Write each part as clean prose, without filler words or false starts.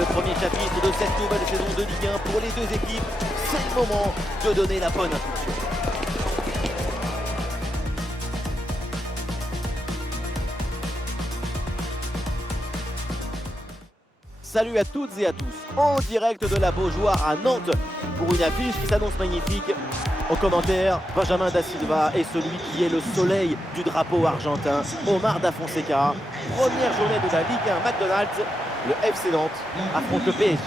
le premier chapitre de cette nouvelle saison de Ligue 1 pour les deux équipes. C'est le moment de donner la bonne impulsion. Salut à toutes et à tous, en direct de la Beaujoire à Nantes pour une affiche qui s'annonce magnifique. Au commentaire, Benjamin Da Silva et celui qui est le soleil du drapeau argentin, Omar Da Fonseca. Première journée de la Ligue 1 McDonald's, le FC Nantes affronte le PSG.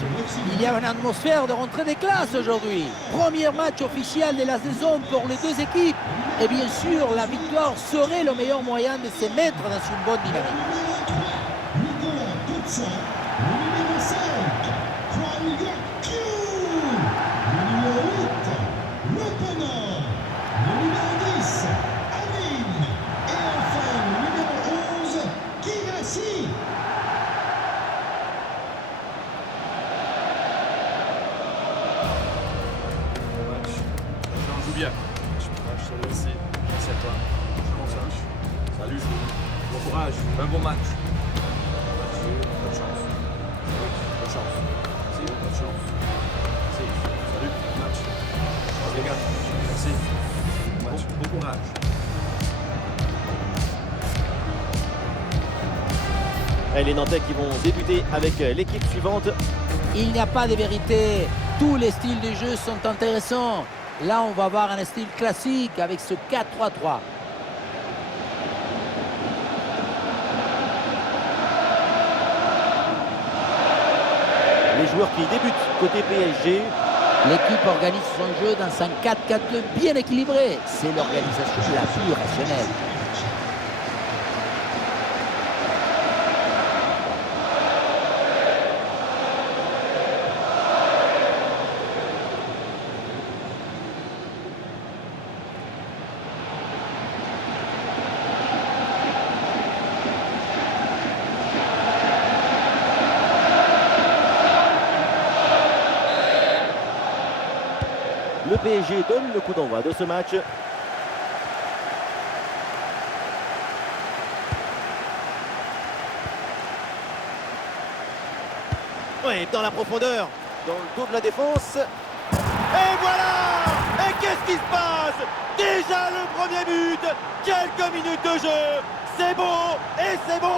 Il y a une atmosphère de rentrée des classes aujourd'hui. Premier match officiel de la saison pour les deux équipes. Et bien sûr, la victoire serait le meilleur moyen de se mettre dans une bonne dynamique. Bien. Je te remercie. Merci à toi. Comment ça va? Salut. Bon courage. Un bon match. Merci. Bonne chance. Bonne chance. Merci. Bonne chance. Merci. Salut. Bon match. Les gars. Merci. Bon match. Bon courage. Et les Nantais qui vont débuter avec l'équipe suivante. Il n'y a pas de vérité. Tous les styles de jeu sont intéressants. Là, on va voir un style classique avec ce 4-3-3. Les joueurs qui débutent côté PSG. L'équipe organise son jeu dans un 4-4-2 bien équilibré. C'est l'organisation la plus rationnelle. Le PSG donne le coup d'envoi de ce match. Oui, dans la profondeur, dans le dos de la défense. Et voilà! Et qu'est-ce qui se passe? Déjà le premier but! Quelques minutes de jeu! C'est beau et c'est bon!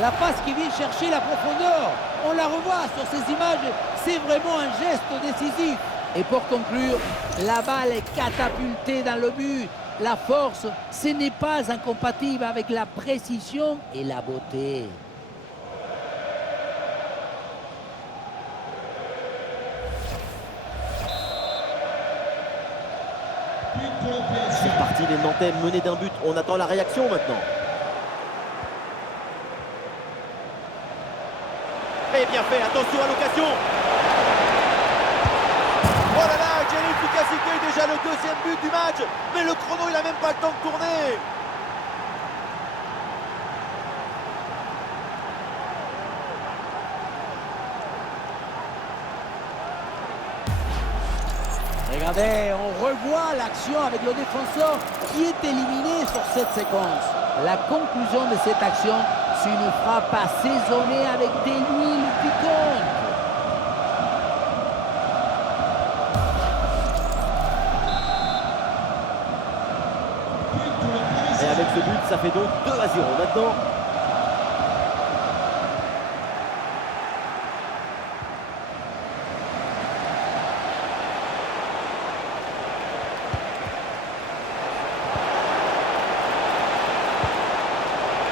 La passe qui vient chercher la profondeur, on la revoit sur ces images, c'est vraiment un geste décisif. Et pour conclure, la balle est catapultée dans le but. La force, ce n'est pas incompatible avec la précision et la beauté. C'est reparti, les Nantais menés d'un but. On attend la réaction maintenant. Et bien fait, attention à l'occasion. Oh là là, quelle efficacité, déjà le deuxième but du match. Mais le chrono, il n'a même pas le temps de tourner. Regardez, on revoit l'action avec le défenseur qui est éliminé sur cette séquence. La conclusion de cette action, c'est une frappe assaisonnée avec des huiles piquantes. Et avec ce but, ça fait donc 2-0 maintenant.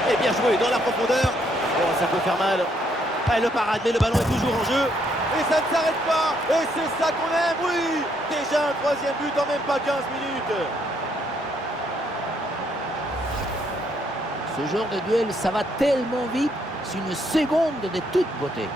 Et bien joué dans la profondeur. Oh, ça peut faire mal. Et le parade, mais le ballon est toujours en jeu. Et ça ne s'arrête pas. Et c'est ça qu'on aime, oui. Déjà un troisième but en même pas 15 minutes. Ce genre de duel, ça va tellement vite, c'est une seconde de toute beauté.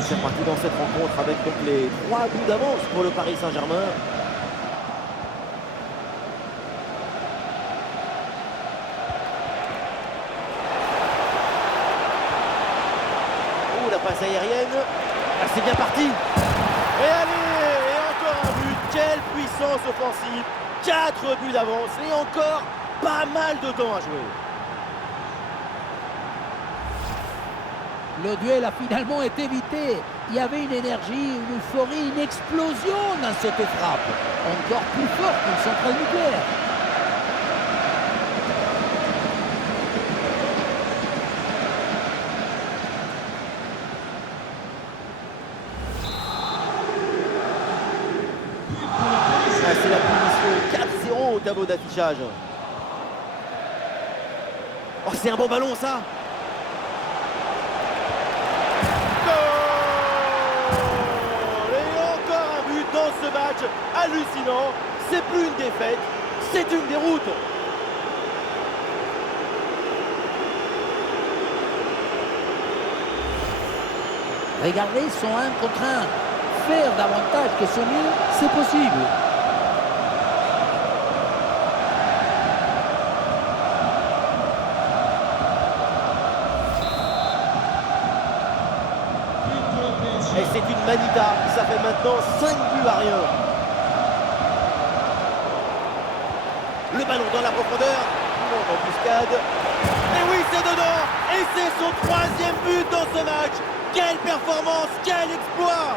C'est reparti dans cette rencontre avec donc les 3 buts d'avance pour le Paris Saint-Germain. la passe aérienne. Ah, c'est bien parti. Et allez, et encore un but. Quelle puissance offensive. 4 buts d'avance et encore pas mal de temps à jouer. Le duel a finalement été évité. Il y avait une énergie, une euphorie, une explosion dans cette frappe. Encore plus forte qu'une centrale nucléaire. Ah, c'est la punition. 4-0 au tableau d'affichage. Oh, c'est un bon ballon ça. Dans ce match hallucinant, c'est plus une défaite, c'est une déroute. Regardez, ils sont 1 contre 1. Faire davantage que ce mieux, c'est possible. Et c'est une manita, ça fait maintenant 5 buts à rien. Le ballon dans la profondeur, en embuscade. Et oui, c'est dedans. Et c'est son 3e but dans ce match. Quelle performance, quel exploit.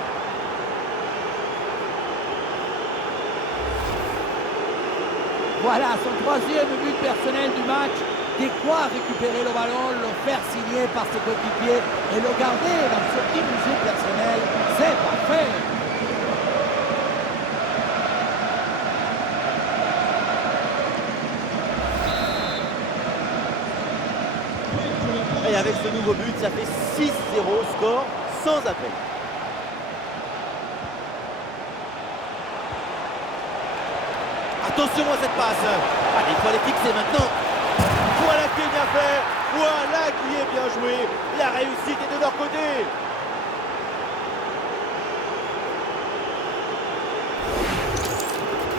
Voilà son 3e but personnel du match. De quoi récupérer le ballon, le faire signer par ses coéquipiers et le garder dans ce petit musée personnel. C'est parfait. Et avec ce nouveau but, ça fait 6-0, score sans appel. Attention à cette passe. Allez, il faut aller fixer maintenant. Voilà qui est bien fait. Voilà qui est bien joué. La réussite est de leur côté.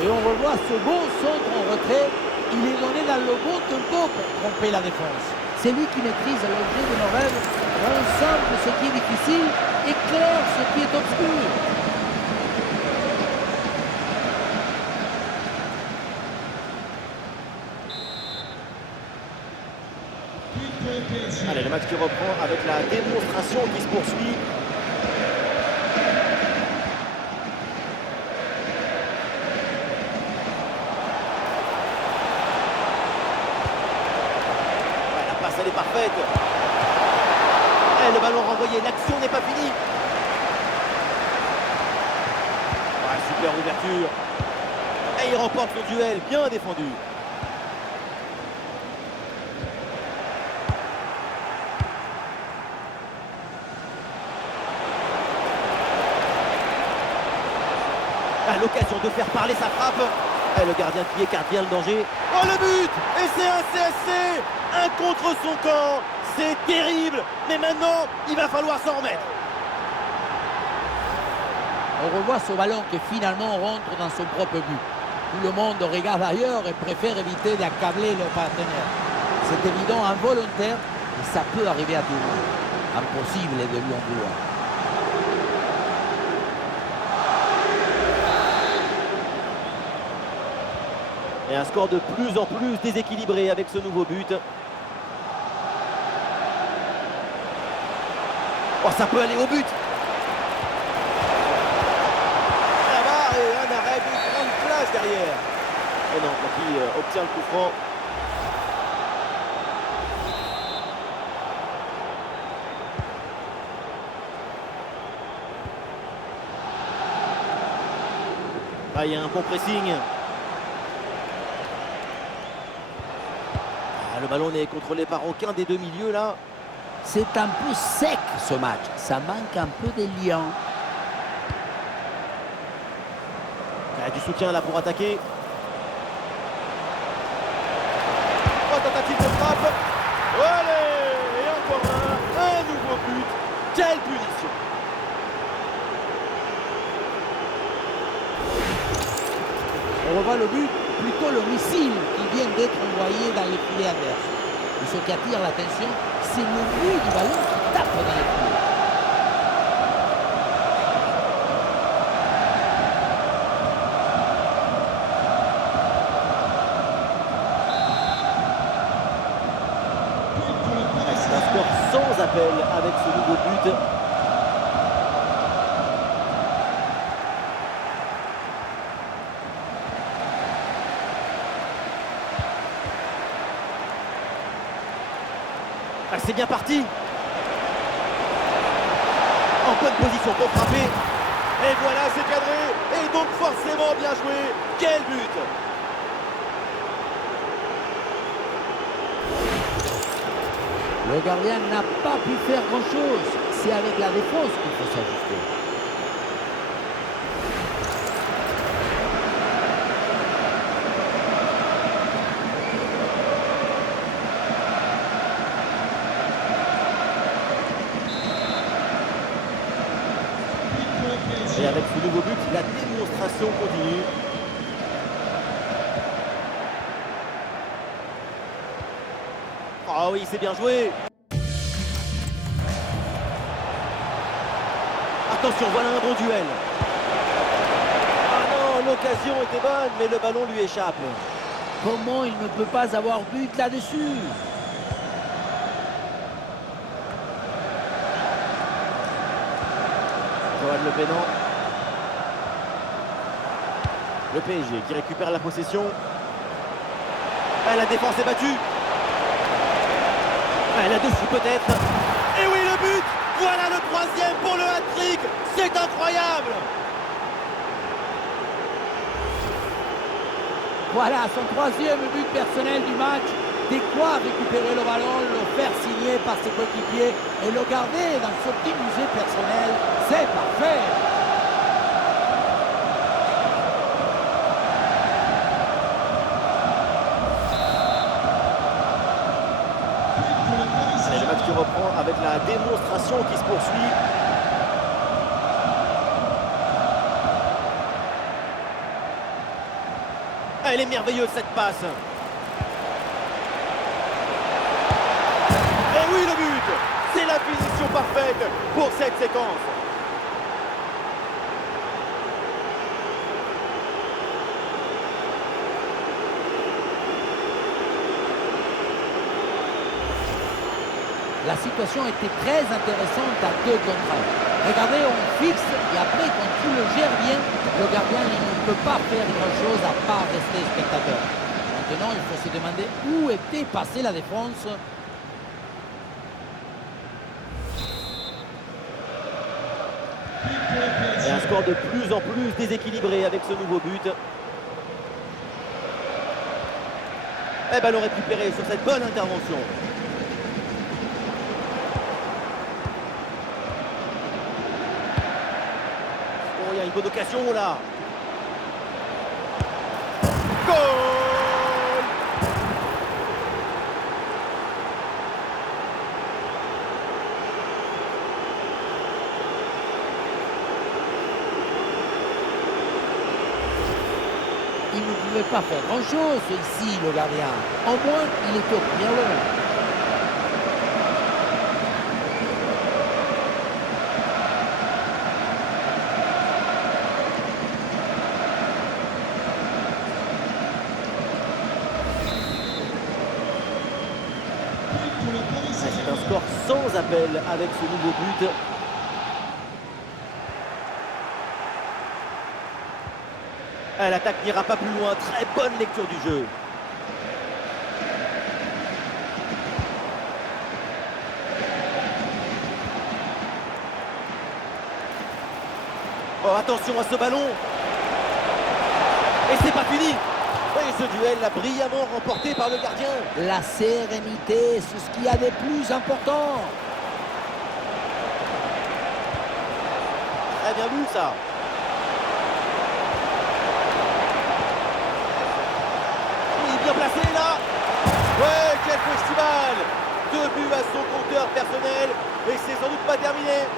Et on revoit ce beau centre en retrait. Il est donné dans le bon tempo pour tromper la défense. C'est lui qui maîtrise l'objet de nos rêves, rend simple ce qui est difficile, éclaire ce qui est obscur. Allez, le match qui reprend avec la démonstration qui se poursuit. Ouais, la passe, elle est parfaite. Et le ballon renvoyé, l'action n'est pas finie. Ouais, super ouverture. Et il remporte son duel, bien défendu. L'occasion de faire parler sa frappe. Et le gardien qui écarte bien le danger. Oh, le but. Et c'est un CSC. Un contre son camp. C'est terrible. Mais maintenant, il va falloir s'en remettre. On revoit ce ballon qui finalement rentre dans son propre but. Tout le monde regarde ailleurs et préfère éviter d'accabler le partenaire. C'est évident, involontaire, et ça peut arriver à tout le monde. Impossible de lui en vouloir. Et un score de plus en plus déséquilibré avec ce nouveau but. Oh, ça peut aller au but. La barre et un arrêt de grande classe derrière. Et non, qui obtient le coup franc. Ah, il y a un bon pressing. Le ballon n'est contrôlé par aucun des deux milieux là. C'est un peu sec ce match. Ça manque un peu d'élan. Il y a du soutien là pour attaquer. Oh, tentative de frappe. Allez, et encore un nouveau but. Quelle punition. On revoit le but, plutôt le missile qui vient d'être envoyé dans les filets adverses. Et ce qui attire l'attention, c'est le bruit du ballon qui tape dans les filets. score sans appel avec ce nouveau but. Ah, c'est bien parti. En bonne position pour frapper. Et voilà, c'est cadré. Et donc forcément bien joué. Quel but! Le gardien n'a pas pu faire grand-chose. C'est avec la défense qu'il faut s'ajuster. Et avec ce nouveau but, la démonstration continue. Ah oui, c'est bien joué. Attention, voilà un bon duel. Ah non, l'occasion était bonne, mais le ballon lui échappe. Comment il ne peut pas avoir but là-dessus? Joël Le Pénant. Le PSG qui récupère la possession. Ah, la défense est battue. Ah, là-dessus peut-être. Et oui, le but. Voilà le troisième pour le hat-trick. C'est incroyable. Voilà son troisième but personnel du match. De quoi récupérer le ballon, le faire signer par ses coéquipiers et le garder dans ce petit musée personnel. C'est parfait. Allez, le match qui reprend avec la démonstration qui se poursuit. Elle est merveilleuse cette passe. Et oui, le but. C'est la finition parfaite pour cette séquence. La situation était très intéressante à 2 contre 1. Regardez, on fixe et après, quand tu le gères bien, le gardien il ne peut pas faire grand-chose à part rester spectateur. Maintenant, il faut se demander où était passée la défense. Et un score de plus en plus déséquilibré avec ce nouveau but. Et ballon récupéré sur cette bonne intervention. Oh, il y a une bonne occasion là. Goal! Il ne pouvait pas faire grand-chose ici, le gardien. Au moins, il était au premier rang. C'est un score sans appel avec ce nouveau but. L'attaque n'ira pas plus loin. Très bonne lecture du jeu. Oh, attention à ce ballon. Et c'est pas fini. Et ce duel là brillamment remporté par le gardien. La sérénité, c'est ce qu'il y a de plus important. Très bien vu ça. Il est bien placé là. Ouais, quel festival. 2 buts à son compteur personnel. Et c'est sans doute pas terminé.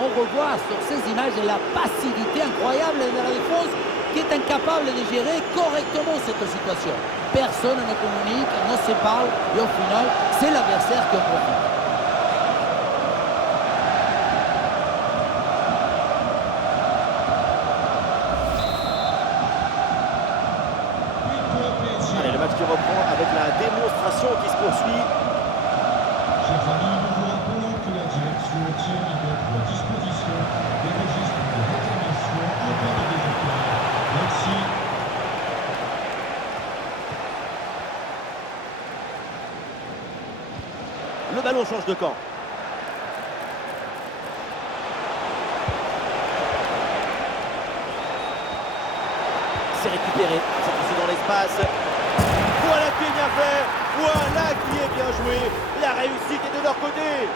On revoit sur ces images la passivité incroyable de la défense qui est incapable de gérer correctement cette situation. Personne ne communique, ne se parle et au final, c'est l'adversaire qui en profite. Allez, le match qui reprend avec la démonstration démonstration qui se poursuit. Chers amis, nous vous rappelons que la direction tient à votre disposition des registres de réclamation en cas de désaccord. Merci. Le ballon change de camp. C'est récupéré, c'est poussé dans l'espace. Voilà qui est bien fait, voilà qui est bien joué. La réussite est de leur côté.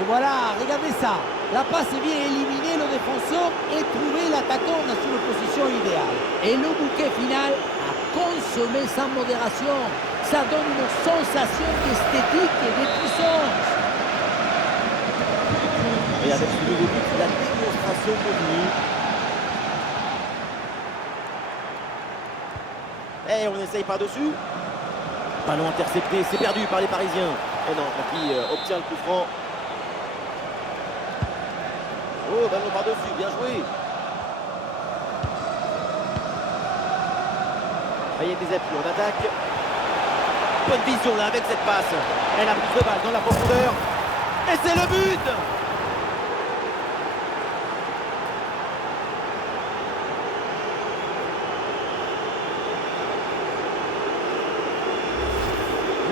Et voilà, regardez ça. La passe vient éliminer le défenseur et trouver l'attaquant dans une position idéale. Et le bouquet final a consommé sans modération. Ça donne une sensation d'esthétique et de puissance. Et avec ce nouveau but, la démonstration continue. Et on essaye par-dessus. Ballon intercepté, c'est perdu par les Parisiens. Et non, qui obtient le coup franc. Oh, ballon par-dessus, bien joué. Il y a des appuis en attaque. Bonne vision là avec cette passe. Elle a plus de balle dans la profondeur. Et c'est le but.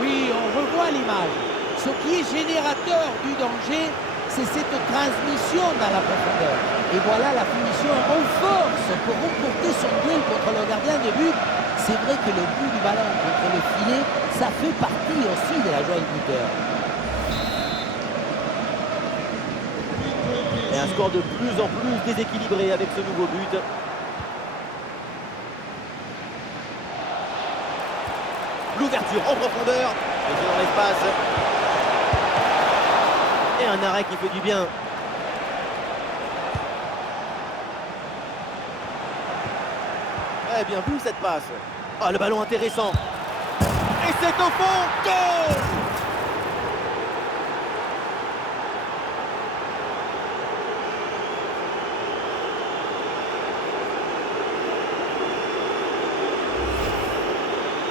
Oui, on revoit l'image. Ce qui est générateur du danger, c'est cette transmission dans la profondeur. Et voilà la finition en force pour remporter son duel contre le gardien de but. C'est vrai que le bout du ballon contre le filet, ça fait partie aussi de la joie du buteur. Et un score de plus en plus déséquilibré avec ce nouveau but. L'ouverture en profondeur. Et c'est dans l'espace. Et un arrêt qui fait du bien. Ouais, bien vu cette passe. Ah, le ballon intéressant. Et c'est au fond. Goal!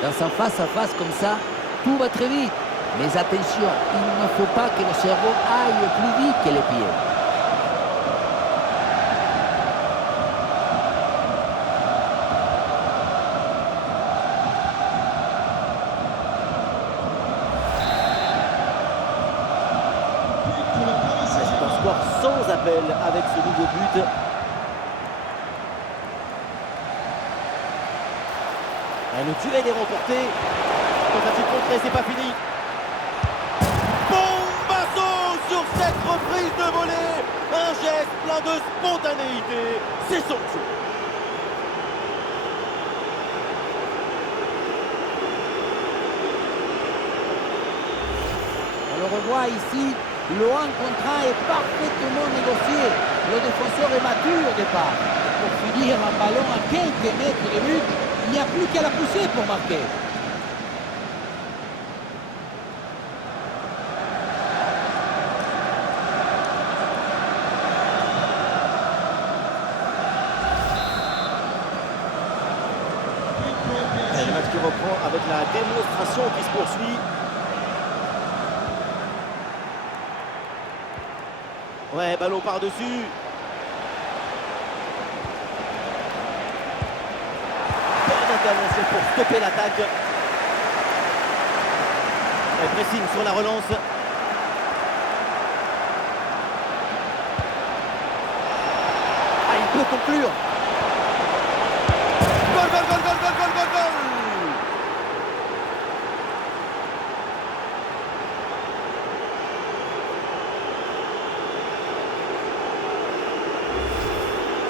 Dans un face-à-face comme ça, tout va très vite. Mais attention, il ne faut pas que le cerveau aille plus vite que les pieds. C'est un score sans appel avec ce nouveau but. Et le duel est remporté. Tentative contrée, c'est pas fini. Bombasso sur cette reprise de volée. Un geste plein de spontanéité. C'est son jeu. On le revoit ici, le 1 contre 1 est parfaitement négocié. Le défenseur est mature au départ. Pour finir un ballon à quelques mètres de but, il n'y a plus qu'à la pousser pour marquer. Et le match qui reprend avec la démonstration qui se poursuit. Ouais, ballon par-dessus. Bonne intervention pour stopper l'attaque. Et pressing sur la relance. Ah, il peut conclure. Goal, goal, goal, goal, goal, goal, goal, goal.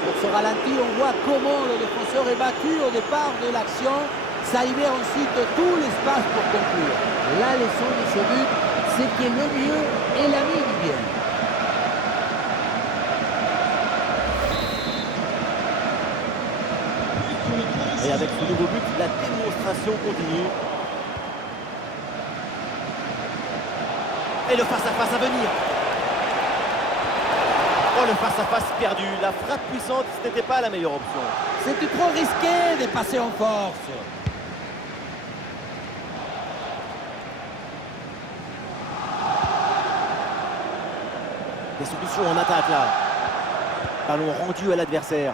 Sur ce ralenti, on voit comment le défenseur est battu au départ de l'action. Ça libère ensuite tout l'espace pour conclure. La leçon de ce but, c'est que le mieux est l'ami du bien. Et avec ce nouveau but, la démonstration continue. Et le face-à-face à venir. Oh, le face-à-face perdu. La frappe puissante, ce n'était pas la meilleure option. C'était trop risqué de passer en force. Des solutions en attaque là. Ballon rendu à l'adversaire.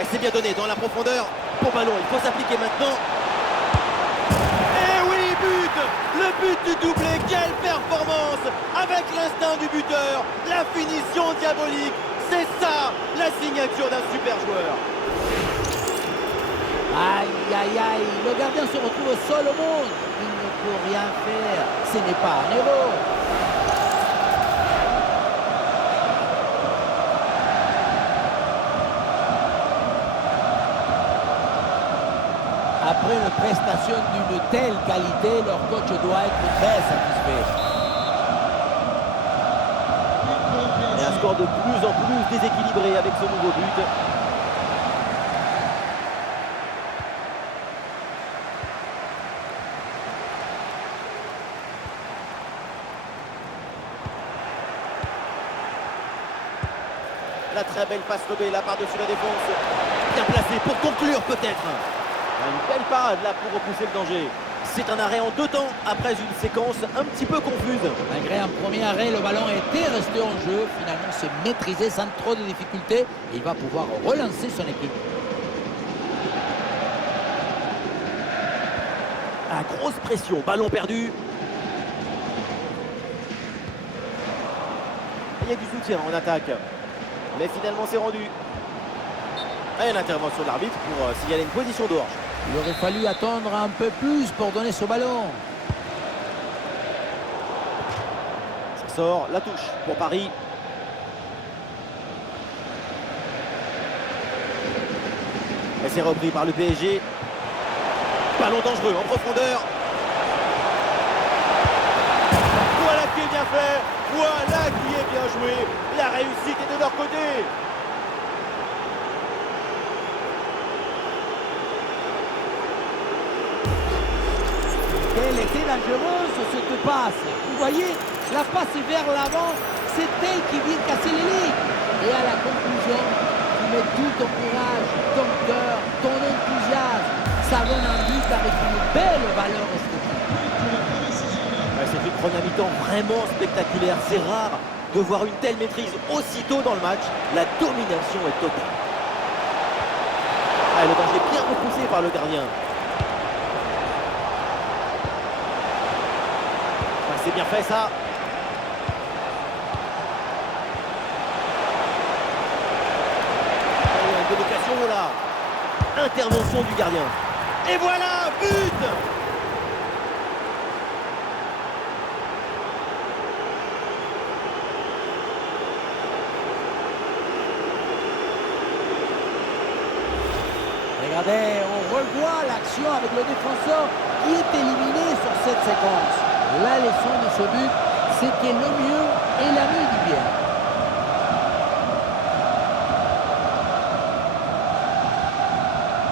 Et c'est bien donné dans la profondeur. Pour ballon, il faut s'appliquer maintenant. Et oui, but! Le but du doublé, quelle performance! Avec l'instinct du buteur, la finition diabolique. C'est ça, la signature d'un super joueur. Aïe, aïe, aïe, le gardien se retrouve seul au monde. Il ne peut rien faire. Ce n'est pas un héros. Après une prestation d'une telle qualité, leur coach doit être très satisfait. Et un score de plus en plus déséquilibré avec ce nouveau but. La très belle passe lobée là par-dessus la défense. Bien placé pour conclure peut-être. Une belle parade là pour repousser le danger. C'est un arrêt en 2 temps après une séquence un petit peu confuse. Malgré un premier arrêt, le ballon était resté en jeu. Finalement, c'est maîtrisé sans trop de difficultés. Et il va pouvoir relancer son équipe. Ah, grosse pression, ballon perdu. Il y a du soutien en attaque. Mais finalement, c'est rendu. Et une intervention de l'arbitre pour signaler une position d'orge. Il aurait fallu attendre un peu plus pour donner ce ballon. Ça sort, la touche pour Paris. Et c'est repris par le PSG. Ballon dangereux en profondeur. Voilà qui est bien fait. Voilà qui est bien joué. La réussite est de leur côté. Elle était dangereuse cette passe. Vous voyez, la passe vers l'avant, c'est elle qui vient casser les lignes. Et à la conclusion, tu mets tout ton courage, ton cœur, ton enthousiasme. Ça donne un but avec une belle valeur esthétique. Ouais, c'est une première mi-temps vraiment spectaculaire. C'est rare de voir une telle maîtrise aussitôt dans le match. La domination est totale. Ah, le danger bien repoussé par le gardien. C'est bien fait ça. Il y a une délocation là. Intervention du gardien. Et voilà, but! Regardez, on revoit l'action avec le défenseur qui est éliminé sur cette séquence. La leçon de ce but, c'est que le mieux est l'ami du bien.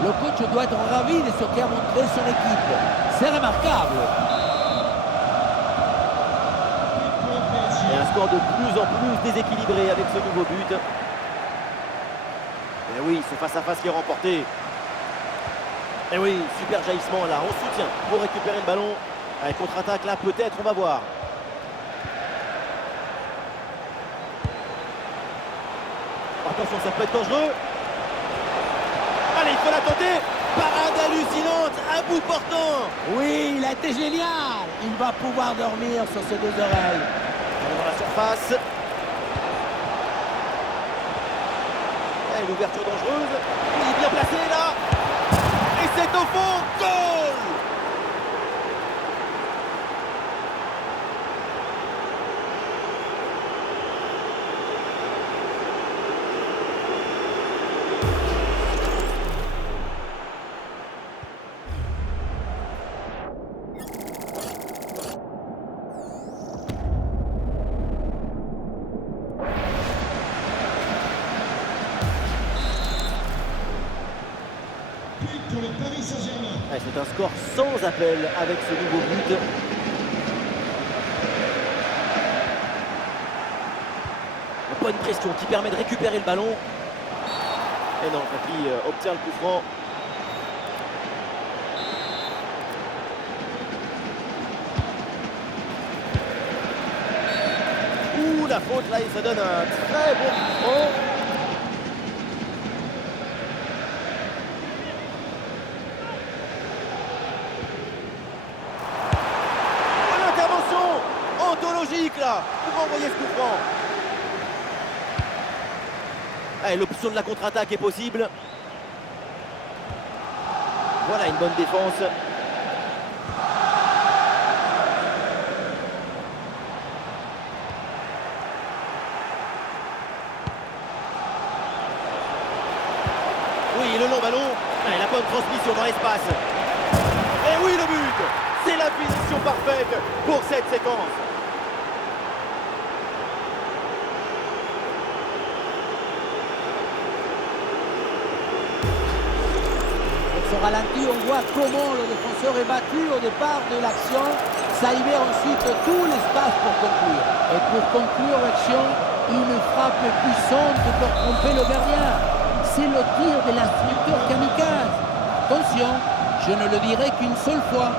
Le coach doit être ravi de ce qu'a montré son équipe. C'est remarquable. Et un score de plus en plus déséquilibré avec ce nouveau but. Et oui, ce face-à-face qui est remporté. Et oui, super jaillissement là, on soutient pour récupérer le ballon. Allez, contre-attaque là, peut-être, on va voir. Attention, ça peut être dangereux. Allez, il faut la tenter. Parade hallucinante, à bout portant. Oui, il a été génial. Il va pouvoir dormir sur ses 2 oreilles. Dans la surface. Et l'ouverture dangereuse. Il est bien placé là. Et c'est au fond. Goal! Pour le Paris Saint-Germain. Ouais, c'est un score sans appel avec ce nouveau but. Bonne pression qui permet de récupérer le ballon. Et non, Papi obtient le coup franc. la faute là et ça donne un très bon coup franc. Oh, l'intervention anthologique là pour envoyer ce coup franc. Allez, l'option de la contre-attaque est possible. Voilà une bonne défense. Oui, le long ballon. Et la bonne transmission dans l'espace. Et oui, le but. C'est la finition parfaite pour cette séquence. Sur ralenti, on voit comment le défenseur est battu au départ de l'action. Ça libère ensuite tout l'espace pour conclure. Et pour conclure l'action, une frappe puissante pour tromper le gardien. C'est le tir de l'instructeur kamikaze. Attention, je ne le dirai qu'une seule fois.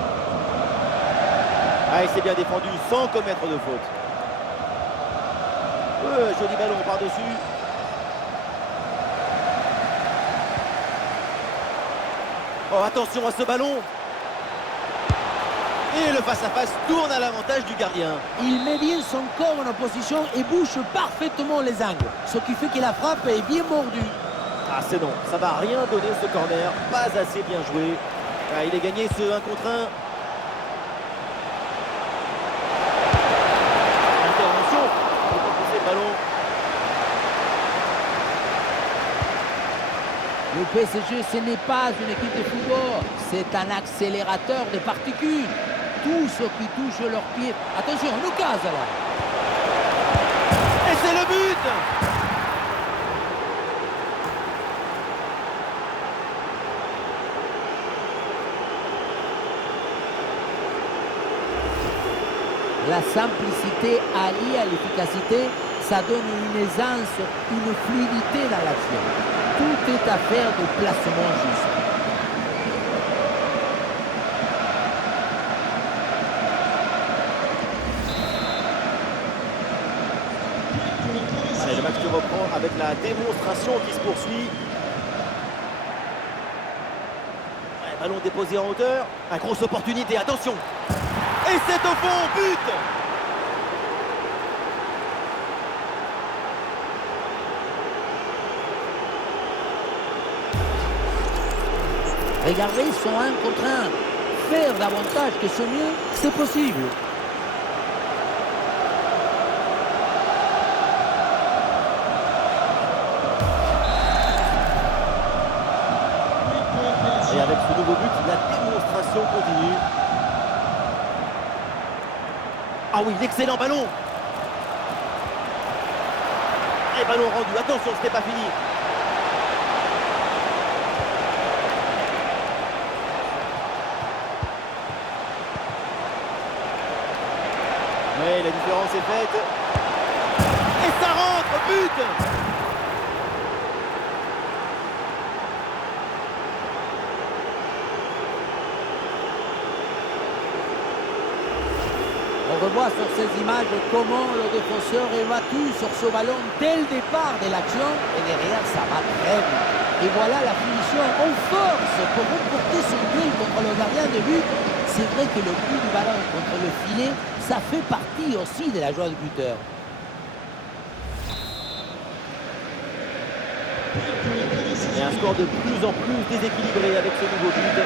Ah, il s'est bien défendu sans commettre de faute. Joli ballon par-dessus. Oh, attention à ce ballon. Et le face-à-face tourne à l'avantage du gardien. Il met bien son corps en opposition et bouche parfaitement les angles. Ce qui fait que la frappe est bien mordue. Ah, c'est non, ça va rien donner ce corner. Pas assez bien joué. Ah, il est gagné ce 1 contre 1. Intervention pour repousser le ballon. Le PSG, ce n'est pas une équipe de football, c'est un accélérateur de particules. Tous ceux qui touchent leurs pieds. Attention, Lucas là. Et c'est le but. La simplicité alliée à l'efficacité, ça donne une aisance, une fluidité dans l'action. Tout est affaire de placement juste. Allez, le match qui reprend avec la démonstration qui se poursuit. Allez, ballon déposé en hauteur. Une grosse opportunité, attention. Et c'est au fond, but. Regardez son 1 contre 1. Faire davantage que ce mieux, c'est possible. Et avec ce nouveau but, la démonstration continue. Ah oui, l'excellent ballon. Et ballon rendu, attention, ce n'est pas fini. Mais la différence est faite. Et ça rentre, but. On revoit sur ces images comment le défenseur est battu sur ce ballon dès le départ de l'action et derrière ça va très vite. Et voilà la finition en force pour remporter son duel contre le gardien de but. C'est vrai que le coup du ballon contre le filet, ça fait partie aussi de la joie du buteur. Et un score de plus en plus déséquilibré avec ce nouveau but.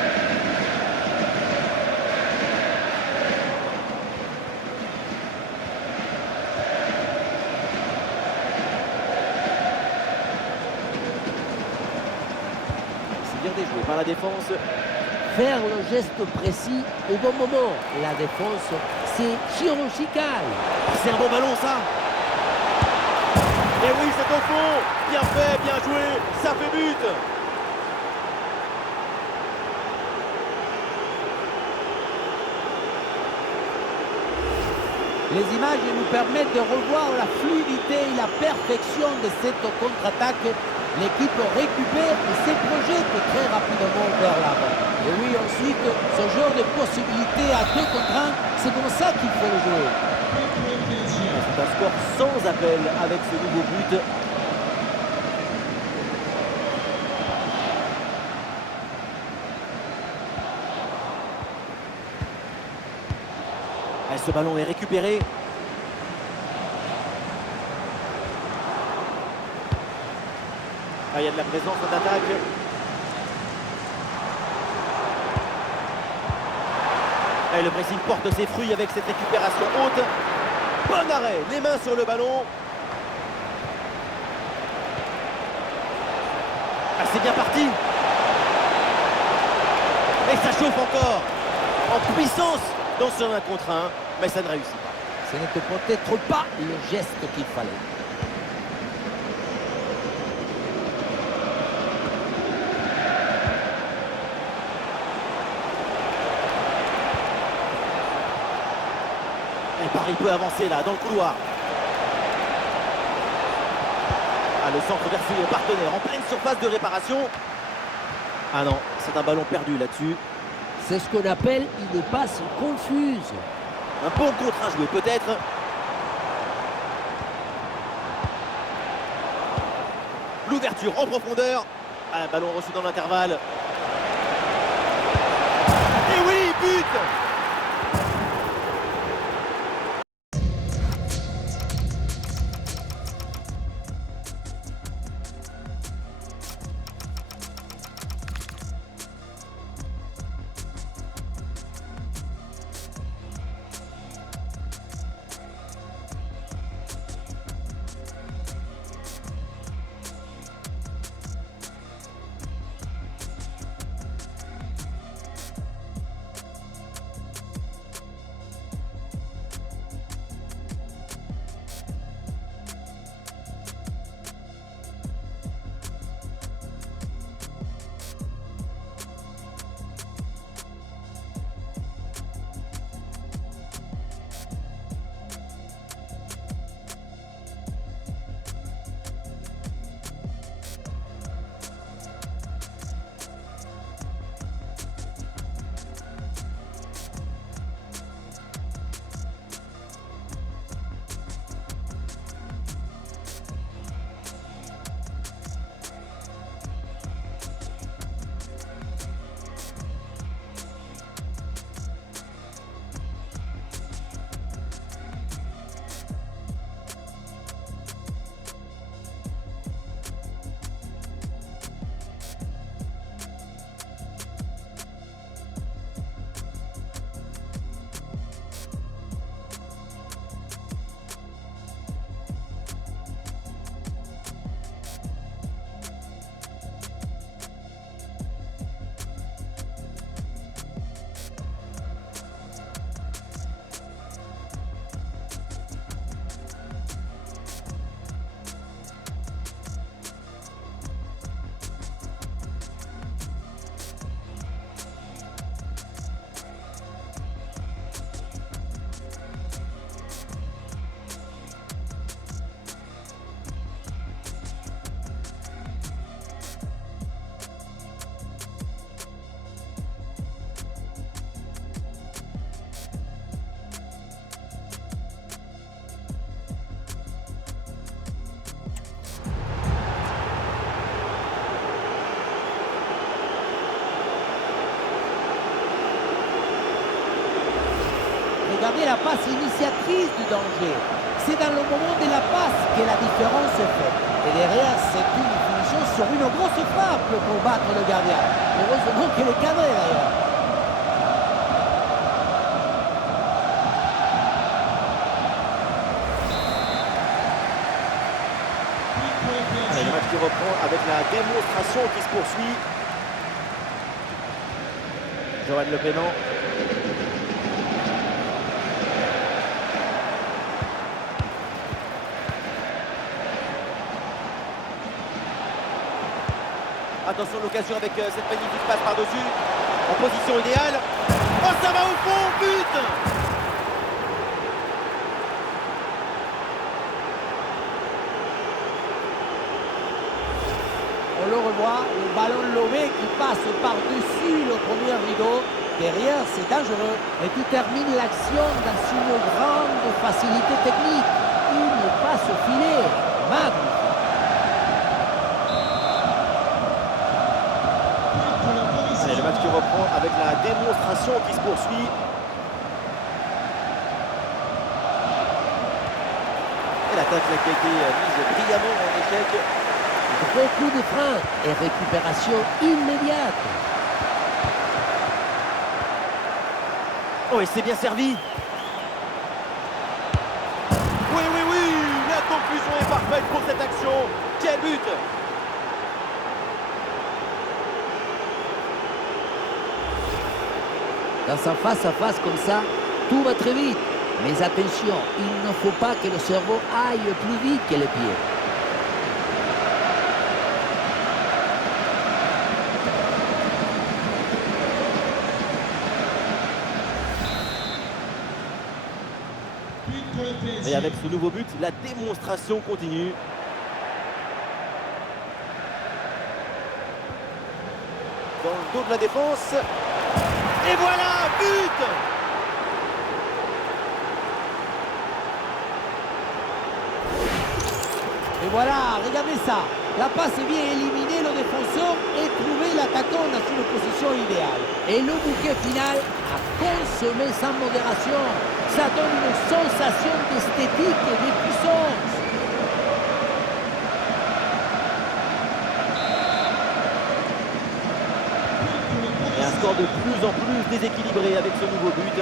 C'est bien déjoué par la défense. Faire le geste précis au bon moment. La défense, c'est chirurgical. C'est un bon ballon ça. Et oui, c'est au fond. Bien fait, bien joué. Ça fait but. Les images nous permettent de revoir la fluidité et la perfection de cette contre-attaque. L'équipe récupère et se projette très rapidement vers l'avant. Et oui, ensuite, ce genre de possibilité à 2 contre 1, c'est comme ça qu'il faut le jouer. C'est un score sans appel avec ce nouveau but. Et ce ballon est récupéré. Ah, il y a de la présence en attaque. Et le pressing porte ses fruits avec cette récupération haute. Bon arrêt, les mains sur le ballon. Ah, c'est bien parti. Et ça chauffe encore. En puissance dans ce 1 contre 1, mais ça ne réussit pas. Ce n'était peut-être pas le geste qu'il fallait. Et Paris peut avancer là, dans le couloir. Ah, le centre vers ses partenaires en pleine surface de réparation. Ah non, c'est un ballon perdu là-dessus. C'est ce qu'on appelle une passe confuse. Un bon contre à jouer peut-être. L'ouverture en profondeur. Ah, ballon reçu dans l'intervalle. Et oui, but! Regardez la passe initiatrice du danger. C'est dans le moment de la passe que la différence se fait. Et derrière, c'est une finition sur une grosse frappe pour battre le gardien. Heureusement qu'elle est cadrée d'ailleurs. Allez, le match qui reprend avec la démonstration qui se poursuit. Johan Le Pénant. Attention l'occasion avec cette magnifique passe par-dessus. En position idéale. Oh, ça va au fond, but! On le revoit, le ballon lobé qui passe par-dessus le premier rideau. Derrière, c'est dangereux. Et qui termine l'action dans une grande facilité technique. passe au filet. Magnifique. Allez, le match qui reprend avec la démonstration qui se poursuit. Et l'attaque qui a été mise brillamment en échec. Gros coup de frein et récupération immédiate. Oh, et c'est bien servi. Oui, oui, oui, la conclusion est parfaite pour cette action. Quel but! Dans un face-à-face comme ça, tout va très vite. Mais attention, il ne faut pas que le cerveau aille plus vite que les pieds. But pour le PSG. Et avec ce nouveau but, la démonstration continue. Dans le dos de la défense. Et voilà, but! Et voilà, regardez ça. La passe est bien éliminée, le défenseur et trouvé l'attaquant dans une position idéale. Et le bouquet final a consommé sans modération. Ça donne une sensation d'esthétique et de puissance. Et un score de plus en plus déséquilibré avec ce nouveau but.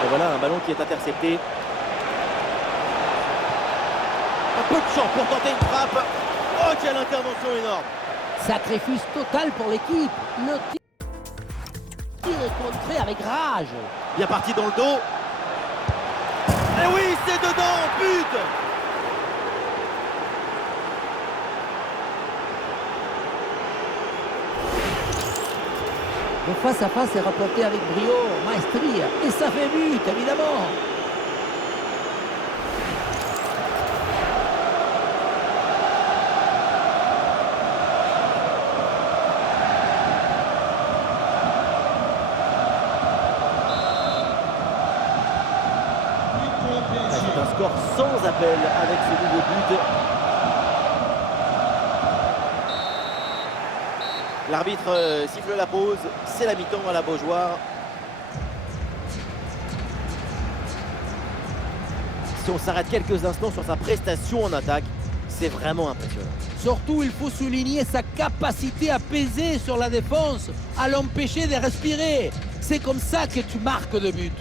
Et voilà un ballon qui est intercepté. Un peu de champ pour tenter une frappe. Oh, quelle intervention énorme! Sacrifice total pour l'équipe. Le tir est contré avec rage. Bien parti dans le dos. Et oui, c'est dedans, but! Le face-à-face est rapporté avec brio, maestria. Et ça fait but, évidemment. But pour le PSG. C'est un score sans appel avec ce nouveau but. L'arbitre siffle la pause, c'est la mi-temps à la Beaujoire. Si on s'arrête quelques instants sur sa prestation en attaque, c'est vraiment impressionnant. Surtout, il faut souligner sa capacité à peser sur la défense, à l'empêcher de respirer. C'est comme ça que tu marques de but.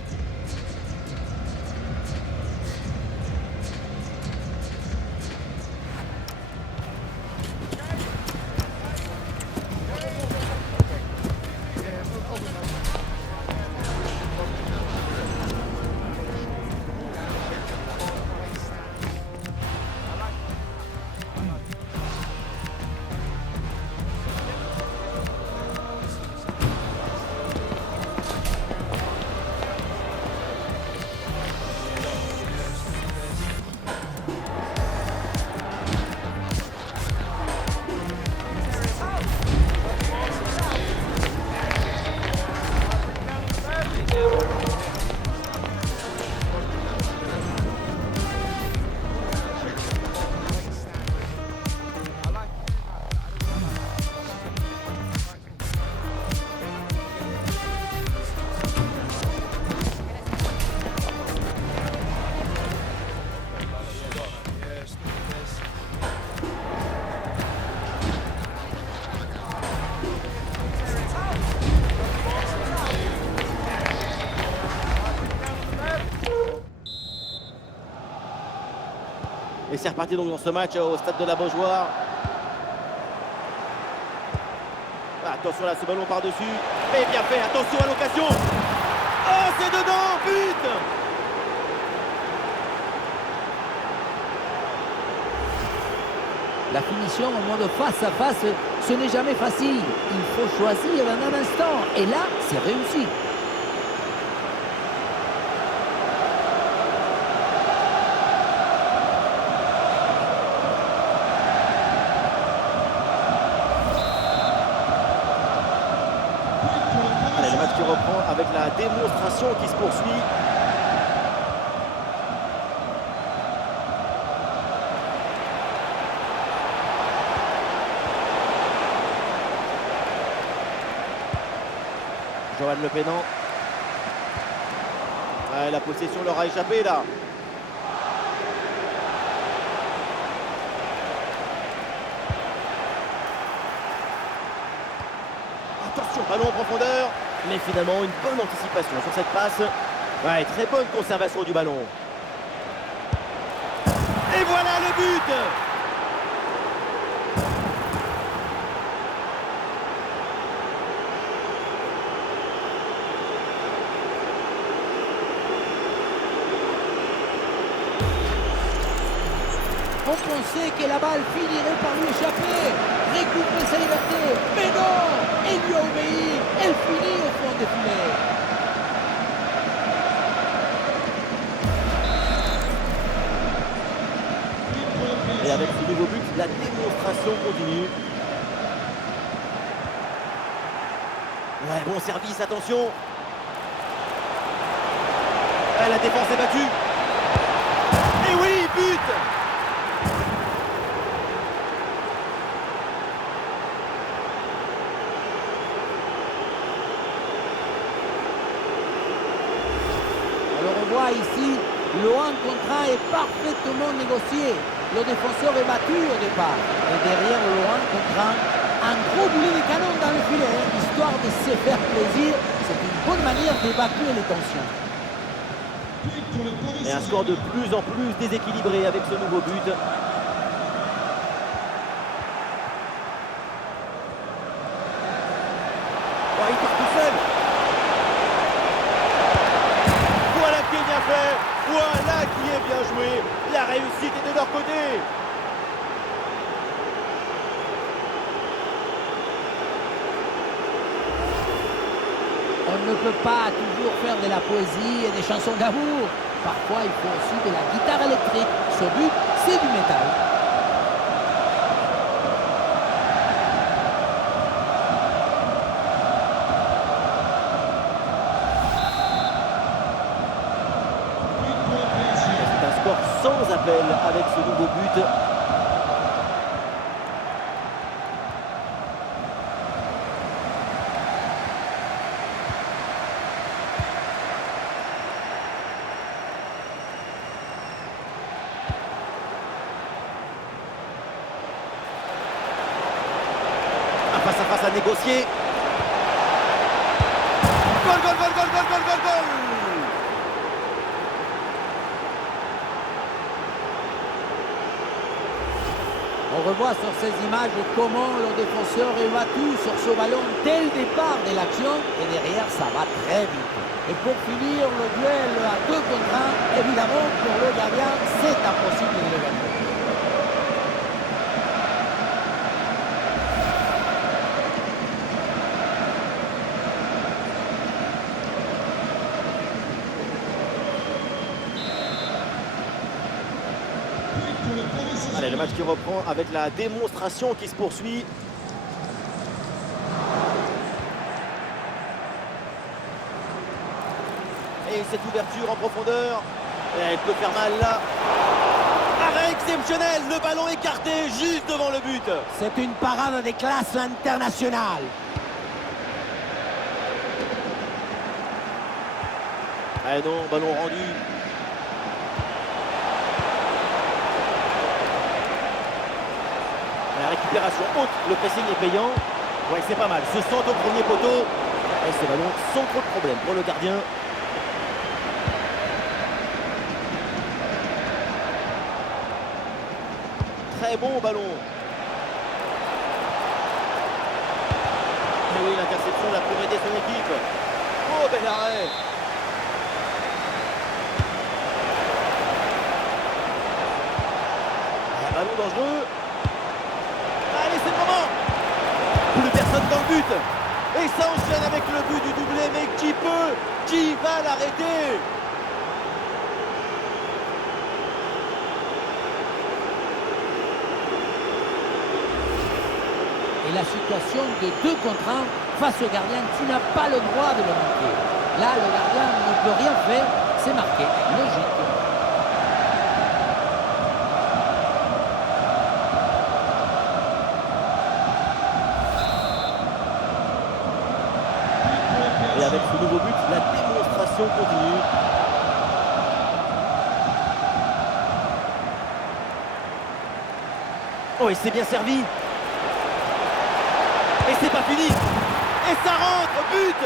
Et c'est reparti donc dans ce match au stade de la Beaujoire. Attention là, ce ballon par-dessus. Et bien fait, attention à l'occasion. Oh, c'est dedans, but! La finition en mode face-à-face, ce n'est jamais facile. Il faut choisir en un instant. Et là, c'est réussi. qui reprend avec la démonstration qui se poursuit. Johan Le Pénan. Ouais, la possession leur a échappé là. Attention, ballon en profondeur. Mais finalement, une bonne anticipation sur cette passe. Ouais, très bonne conservation du ballon. Et voilà le but! On pensait que la balle finirait par lui échapper, récupérer sa liberté, mais non, elle lui a obéi, elle finit au fond des filets. Et avec ce nouveau but, la démonstration continue. Ouais, bon service, attention. Ouais, la défense est battue. Et oui, but! Alors on voit ici, le 1 contre 1 est parfaitement négocié. Le défenseur est battu au départ. Et derrière le 1 contre 1, un gros boulet de canon dans le filet, histoire de se faire plaisir. C'est une bonne manière d'évacuer les tensions. Et un score de plus en plus déséquilibré avec ce nouveau but. Oh, il part tout seul. Voilà qui est bien fait. Voilà qui est bien joué. La réussite est de leur côté. On ne peut pas toujours faire de la poésie et des chansons d'amour. Parfois, il faut aussi de la guitare électrique. Ce but, c'est du métal. C'est un score sans appel avec ce nouveau but. Un face à face à négocier. Goal, goal, goal, goal, goal, goal, goal, goal. On revoit sur ces images comment le défenseur est battu sur ce ballon dès le départ de l'action et derrière ça va très vite. Et pour finir le duel à 2 contre 1, évidemment pour le gardien c'est impossible de le gagner. Allez, le match qui reprend avec la démonstration qui se poursuit. Et cette ouverture en profondeur, elle peut faire mal là. Arrêt exceptionnel, le ballon écarté juste devant le but. C'est une parade des classes internationales. Ah non, ballon rendu. La récupération haute, le pressing est payant. Ouais, c'est pas mal. Ce centre au premier poteau. Et ce ballon sans trop de problème pour le gardien. Très bon ballon. Et oui, l'interception l'a pour aider son équipe. Oh, bel arrêt. Un ballon dangereux. Allez, c'est le moment. Plus personne dans le but. Et ça enchaîne avec le but du doublé. Mais qui peut? Qui va l'arrêter? Et la situation de 2 contre 1 face au gardien qui n'a pas le droit de le marquer. Là, le gardien ne peut rien faire, c'est marqué. Logique. Et avec ce nouveau but, la démonstration continue. Oh, et c'est bien servi. Et c'est pas fini. Et ça rentre, but.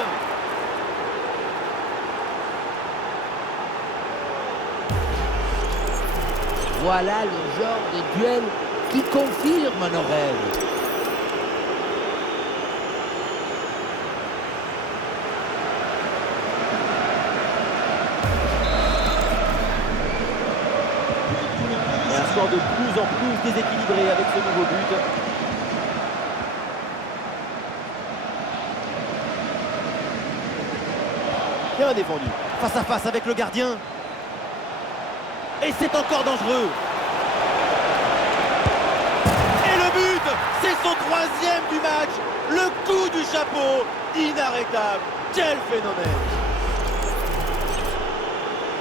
Voilà le genre de duel qui confirme nos rêves. Et un score de plus en plus déséquilibré avec ce nouveau but. Bien défendu. Face à face avec le gardien. Et c'est encore dangereux. Et le but, c'est son 3e du match. Le coup du chapeau, inarrêtable. Quel phénomène.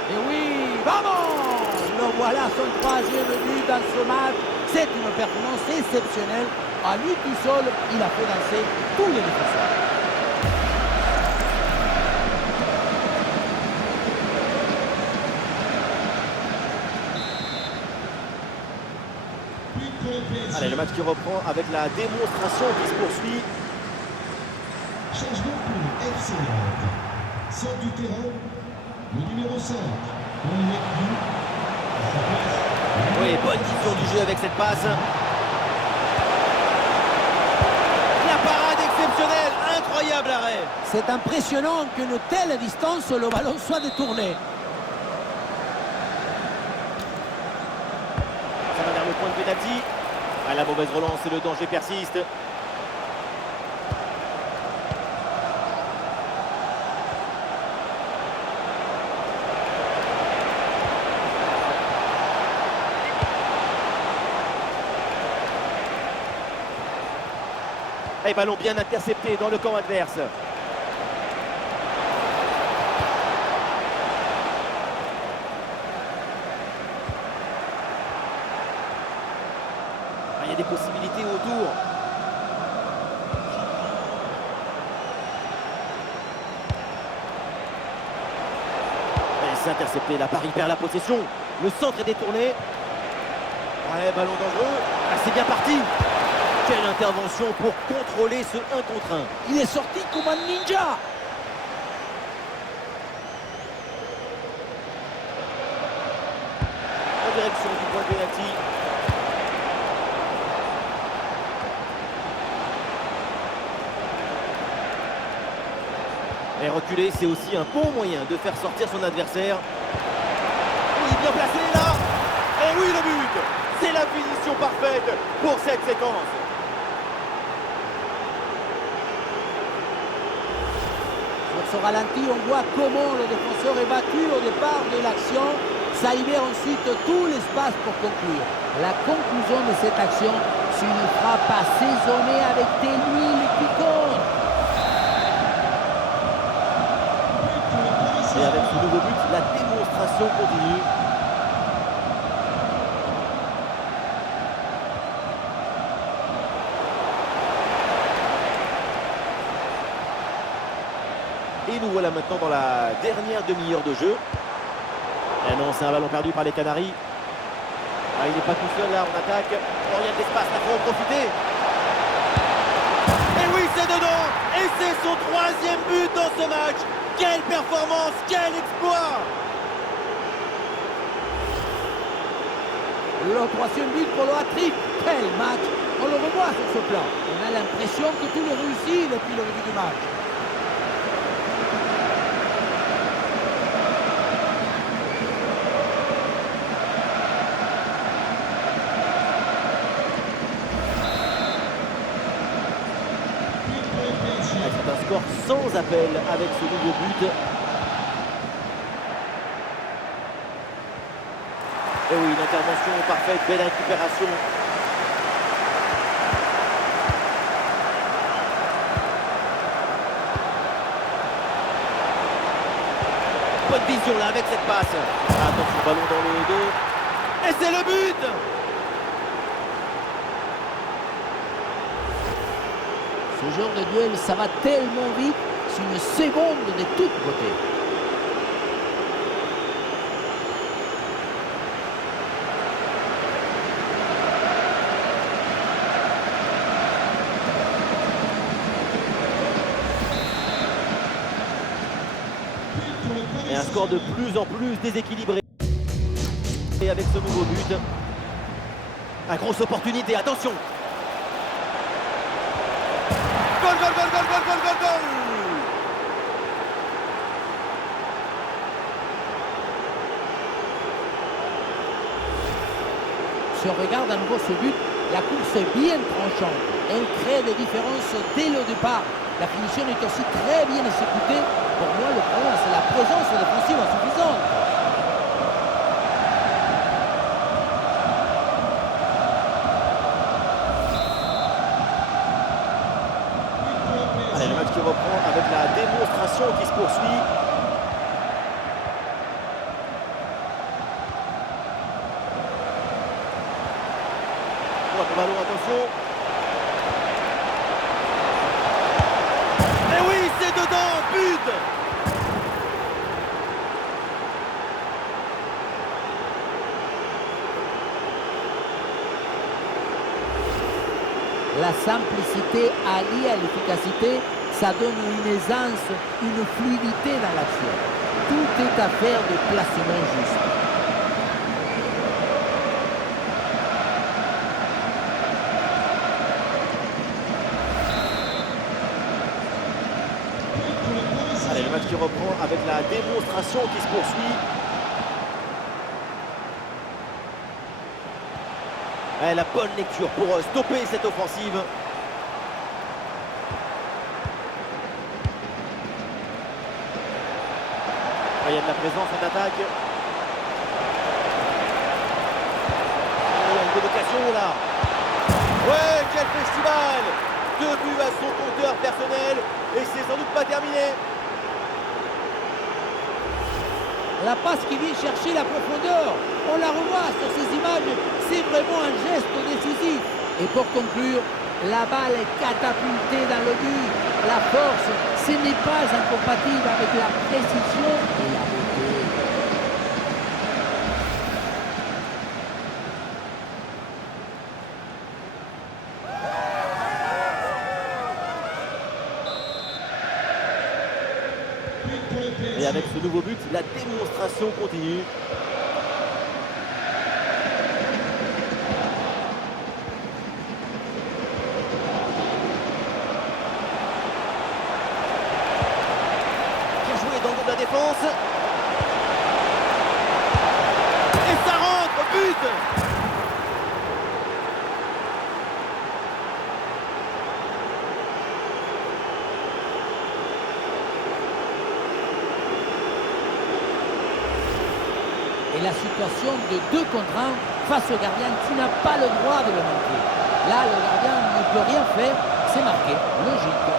Et oui, vamos! Le voilà son 3e but dans ce match. C'est une performance exceptionnelle. À lui tout seul, il a fait danser tous les défenseurs. Allez, le match qui reprend avec la démonstration qui se poursuit. Changement pour le FC Nantes. Sort du terrain, le numéro 5, Onyekbu. À sa place, Oui, bonne vision du jeu avec cette passe. La parade exceptionnelle, incroyable arrêt. C'est impressionnant qu'une telle distance, le ballon soit détourné. Ça va vers le point de pénalty. Ah, la mauvaise relance et le danger persiste. Et ballon bien intercepté dans le camp adverse. Ah, il y a des possibilités autour. Et c'est intercepté, la Paris perd la possession. Le centre est détourné. Ouais, ballon dangereux. Ah, c'est bien parti. Quelle intervention pour contrôler ce 1 contre 1. Il est sorti comme un ninja. En direction du point de pénalty. Et reculer, c'est aussi un bon moyen de faire sortir son adversaire. Oui, bien placé là. Et oui, le but. C'est la finition parfaite pour cette séquence. Sur ce ralenti, on voit comment le défenseur est battu au départ de l'action. Ça libère ensuite tout l'espace pour conclure. La conclusion de cette action, c'est une frappe assaisonnée avec de l'huile qui compte. Et avec ce nouveau but, la démonstration continue. Et nous voilà maintenant dans la dernière demi-heure de jeu. Et non, c'est un ballon perdu par les Canaries. Ah, il n'est pas tout seul là en attaque. Oh, il y a de l'espace, là, faut en profiter. Et oui, c'est dedans. Et c'est son 3e but dans ce match. Quelle performance, quel exploit. Le 3e but pour le hat-trick. Quel match! On le revoit sur ce plan. On a l'impression que tout est réussi depuis le début du match. C'est un score sans appel avec ce nouveau but. Et oui, une intervention parfaite, belle récupération. bonne vision là avec cette passe. Attention, ballon dans le dos. Et c'est le but. Ce genre de duel, ça va tellement vite, c'est une seconde de toute beauté. Et un score de plus en plus déséquilibré. Et avec ce nouveau but, une grosse opportunité, attention. Goal, goal, goal, goal, goal, goal, goal, goal. Si on regarde à nouveau ce but, la course est bien tranchante. Elle crée des différences dès le départ. La finition est aussi très bien exécutée. Pour moi, le problème, c'est la présence défensive insuffisante. Allez, le match qui reprend avec la démonstration qui se poursuit. Ballon, attention. Et oui, c'est dedans, but. La simplicité alliée à l'efficacité, ça donne une aisance, une fluidité dans l'action. Tout est affaire de placement juste. Allez, le match qui reprend avec la démonstration qui se poursuit. Et la bonne lecture pour stopper cette offensive. Il y a de la présence en attaque. Il y a une bonne occasion là. Ouais, quel festival! 2 buts à son compteur personnel et c'est sans doute pas terminé. La passe qui vient chercher la profondeur, on la revoit sur ces images, c'est vraiment un geste décisif. Et pour conclure, la balle est catapultée dans le but. La force, ce n'est pas incompatible avec la précision et la beauté. Et avec ce nouveau but, la démonstration continue. Bien joué dans le dos de la défense. Et ça rentre, but! Et la situation de 2 contre 1 face au gardien qui n'a pas le droit de le manquer. Là, le gardien ne peut rien faire, c'est marqué, logique.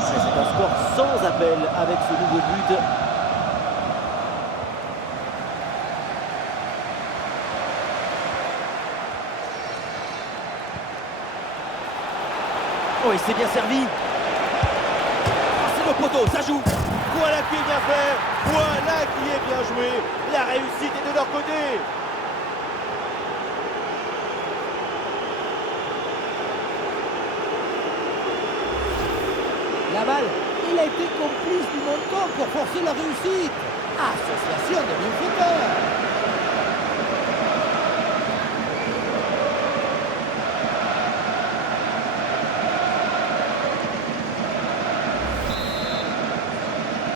C'est un score sans appel avec ce nouveau but. Oh, il s'est bien servi. Oh, c'est le poteau, ça joue. Voilà qui est bien fait. Voilà qui est bien joué. La réussite est de leur côté. La balle, il a été complice du montant pour forcer la réussite. Association de bienfaiteurs.